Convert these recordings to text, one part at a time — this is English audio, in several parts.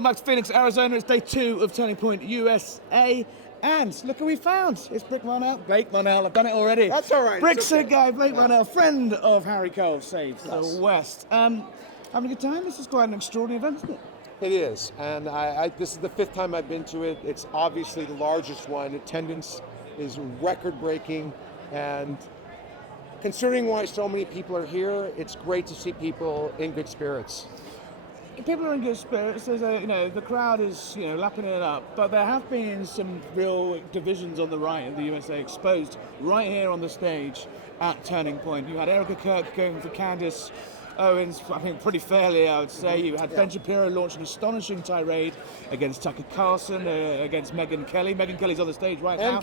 Welcome back to Phoenix, Arizona. It's day 2 of Turning Point USA. And look who we found. It's Blake Marnell. I've done it already. That's all right. Brexit guy, Blake Marnell, friend of Harry Cole, Saves Yes. the West. Having a good time? This is quite an extraordinary event, isn't it? It is, and this is the 5th time I've been to it. It's obviously the largest one. Attendance is record-breaking, and considering why so many people are here, it's great to see people in good spirits. People are in good spirits. There's the crowd is, lapping it up. But there have been some real divisions on the right of the USA exposed right here on the stage at Turning Point. You had Erica Kirk going for Candace Owens, I think pretty fairly, I would say. You had Ben Shapiro launch an astonishing tirade against Tucker Carlson, against Megyn Kelly. Megyn Kelly's on the stage right now.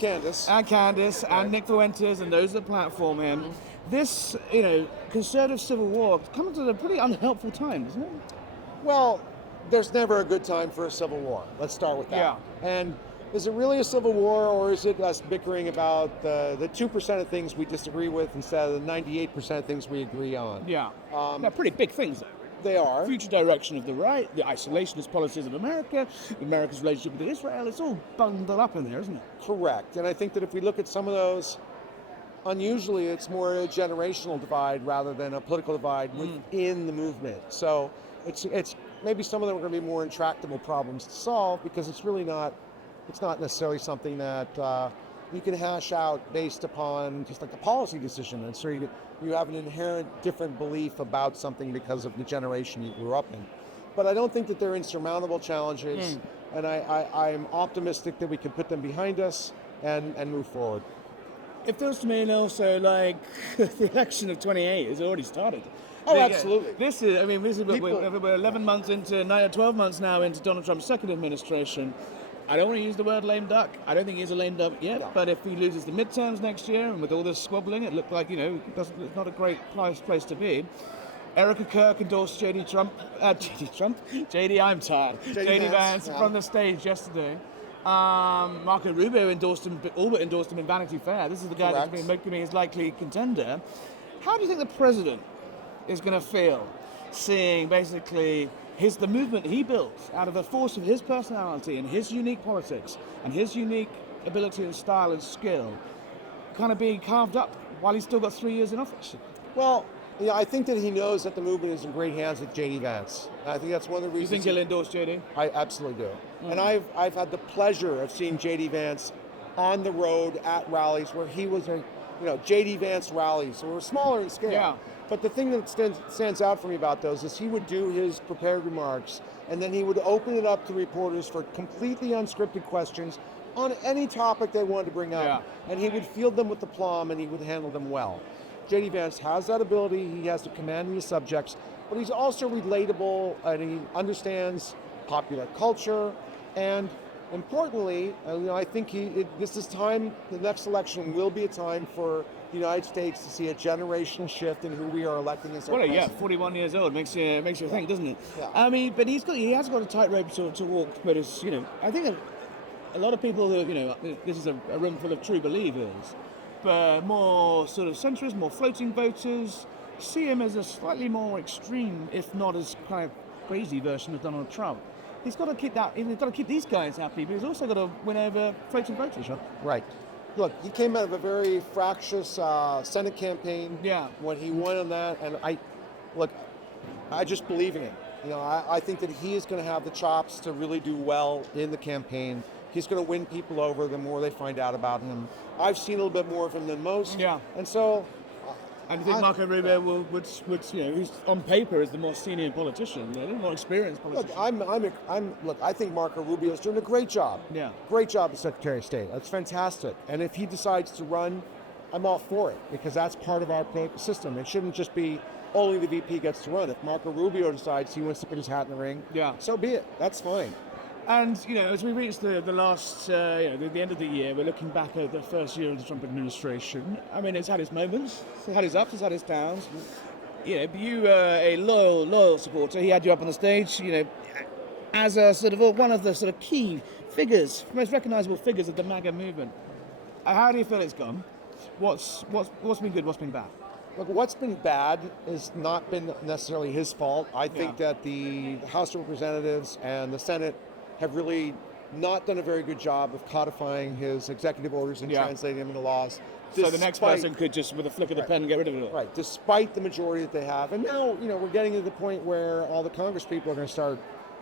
And Candace, and Nick Fuentes, and those that platform him. This, conservative civil war comes at a pretty unhelpful time, doesn't it? Well, there's never a good time for a civil war. Let's start with that. Yeah. And is it really a civil war, or is it us bickering about the 2% of things we disagree with instead of the 98% of things we agree on? Yeah. They're pretty big things, though. They are. Future direction of the right, the isolationist policies of America, America's relationship with Israel, it's all bundled up in there, isn't it? Correct. And I think that if we look at some of those, unusually it's more a generational divide rather than a political divide within the movement. So it's maybe some of them are going to be more intractable problems to solve, because it's not necessarily something that you can hash out based upon just like a policy decision. And so you have an inherent different belief about something because of the generation you grew up in. But I don't think that they're insurmountable challenges, and I'm optimistic that we can put them behind us and move forward. It feels to me, and also like the election of 28 has already started. Oh, absolutely. This is we're 11 months into, 12 months now into Donald Trump's second administration. I don't want to use the word lame duck. I don't think he's a lame duck yet. No. But if he loses the midterms next year, and with all this squabbling, it looked like it's not a great place to be. Erica Kirk endorsed j.d.vance from the stage yesterday. Marco Rubio all but endorsed him in Vanity Fair. This is the guy that's been making me his likely contender. How do you think the president is going to feel seeing basically the movement he built out of the force of his personality and his unique politics and his unique ability and style and skill kind of being carved up while he's still got 3 years in office? Well, I think that he knows that the movement is in great hands with j.d.vance. I think that's one of the reasons. You think he'll endorse J.D.? I absolutely do. And I've had the pleasure of seeing j.d.vance on the road at rallies where he was j.d.vance rallies. So we're smaller in scale. Yeah. But the thing that stands out for me about those is he would do his prepared remarks, and then he would open it up to reporters for completely unscripted questions on any topic they wanted to bring up. Yeah. And he would field them with aplomb, and he would handle them well. j.d.vance has that ability. He has the command of the subjects, but he's also relatable, and he understands popular culture. And importantly, I think this is time. The next election will be a time for the United States to see a generational shift in who we are electing as our president. 41 years old makes you think, doesn't it? Yeah. I mean, but he has got a tightrope to walk. But it's, I think a lot of people who this is a room full of true believers, but more sort of centrist, more floating voters see him as a slightly more extreme, if not as kind of crazy version of Donald Trump. He's got to keep these guys happy, but he's also got to win over floating voters, right? Right. Look, he came out of a very fractious Senate campaign. Yeah. When he won on that, and I just believe in him. I think that he is going to have the chops to really do well in the campaign. He's going to win people over the more they find out about him. I've seen a little bit more of him than most. Yeah. And so. And you think Marco Rubio would who's on paper is the more senior politician, the more experienced politician? Look, I think Marco Rubio is doing a great job. Yeah. Great job as Secretary of State. That's fantastic. And if he decides to run, I'm all for it, because that's part of our system. It shouldn't just be only the VP gets to run. If Marco Rubio decides he wants to put his hat in the ring, so be it. That's fine. And, as we reach the last, the end of the year, we're looking back at the first year of the Trump administration. I mean, it's had its moments, it's had its ups, it's had its downs. You a loyal supporter. He had you up on the stage, as a sort of one of the sort of key figures, most recognizable figures of the MAGA movement. How do you feel it's gone? What's been good, what's been bad? Look, what's been bad has not been necessarily his fault. I think that the House of Representatives and the Senate have really not done a very good job of codifying his executive orders and translating them into laws. So the next person could just, with a flick of the pen, get rid of it all. Right, despite the majority that they have. And now, we're getting to the point where all the Congress people are going to start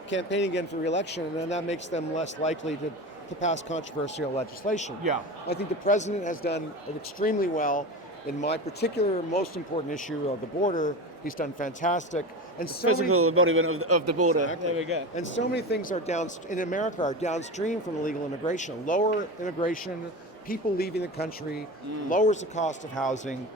campaigning again for re-election, and then that makes them less likely to pass controversial legislation. Yeah. I think the president has done extremely well in my particular most important issue of the border. He's done fantastic. And so physical embodiment of the border. Exactly. There we go. And so many things are in America are downstream from illegal immigration. Lower immigration, people leaving the country, lowers the cost of housing,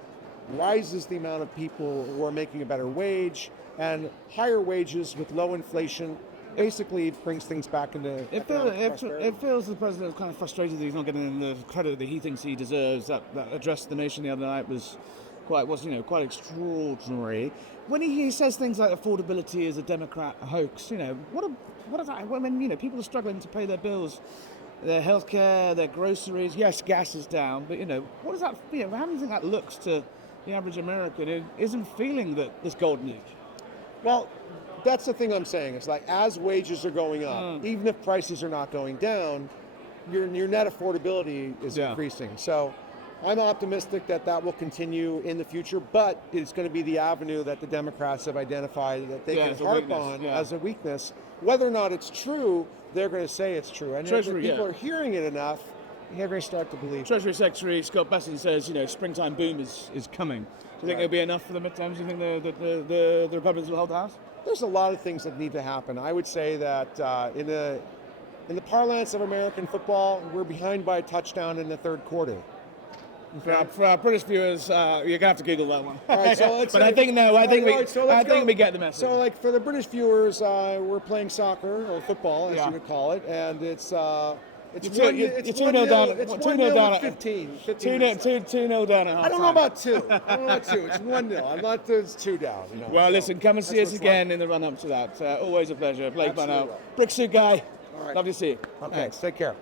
rises the amount of people who are making a better wage, and higher wages with low inflation basically brings things back into it feels the president is kind of frustrated that he's not getting the credit that he thinks he deserves. That address to the nation the other night was quite extraordinary. When he says things like affordability is a Democrat hoax, what is that? When people are struggling to pay their bills, their healthcare, their groceries. Yes, gas is down, but what does that? How do you think that looks to the average American who isn't feeling this golden age? Well, that's the thing I'm saying. It's like as wages are going up, even if prices are not going down, your net affordability is increasing. So I'm optimistic that will continue in the future, but it's going to be the avenue that the Democrats have identified that they can harp on as a weakness. Whether or not it's true, they're going to say it's true. And if people are hearing it enough, they're going to start to believe. Treasury Secretary Scott Bessent says, springtime boom is coming. Do you think it'll be enough for the midterms? Do you think the Republicans will hold the House? There's a lot of things that need to happen. I would say that in the parlance of American football, we're behind by a touchdown in the third quarter. For our British viewers, you're going to have to Google that one. All right, so let's but I think we get the message. So, like for the British viewers, we're playing soccer or football, as you would call it, and it's 2-0 down. It's 1-0 down. 15. 2-0 down at half. I don't know about 2. It's 1-0. I'm not. It's 2 down. Well, listen, come and see us again in the run up to that. Always a pleasure. Blake Marnell, Brick Suit Guy. All right. Lovely to see you. Okay, thanks. Take care.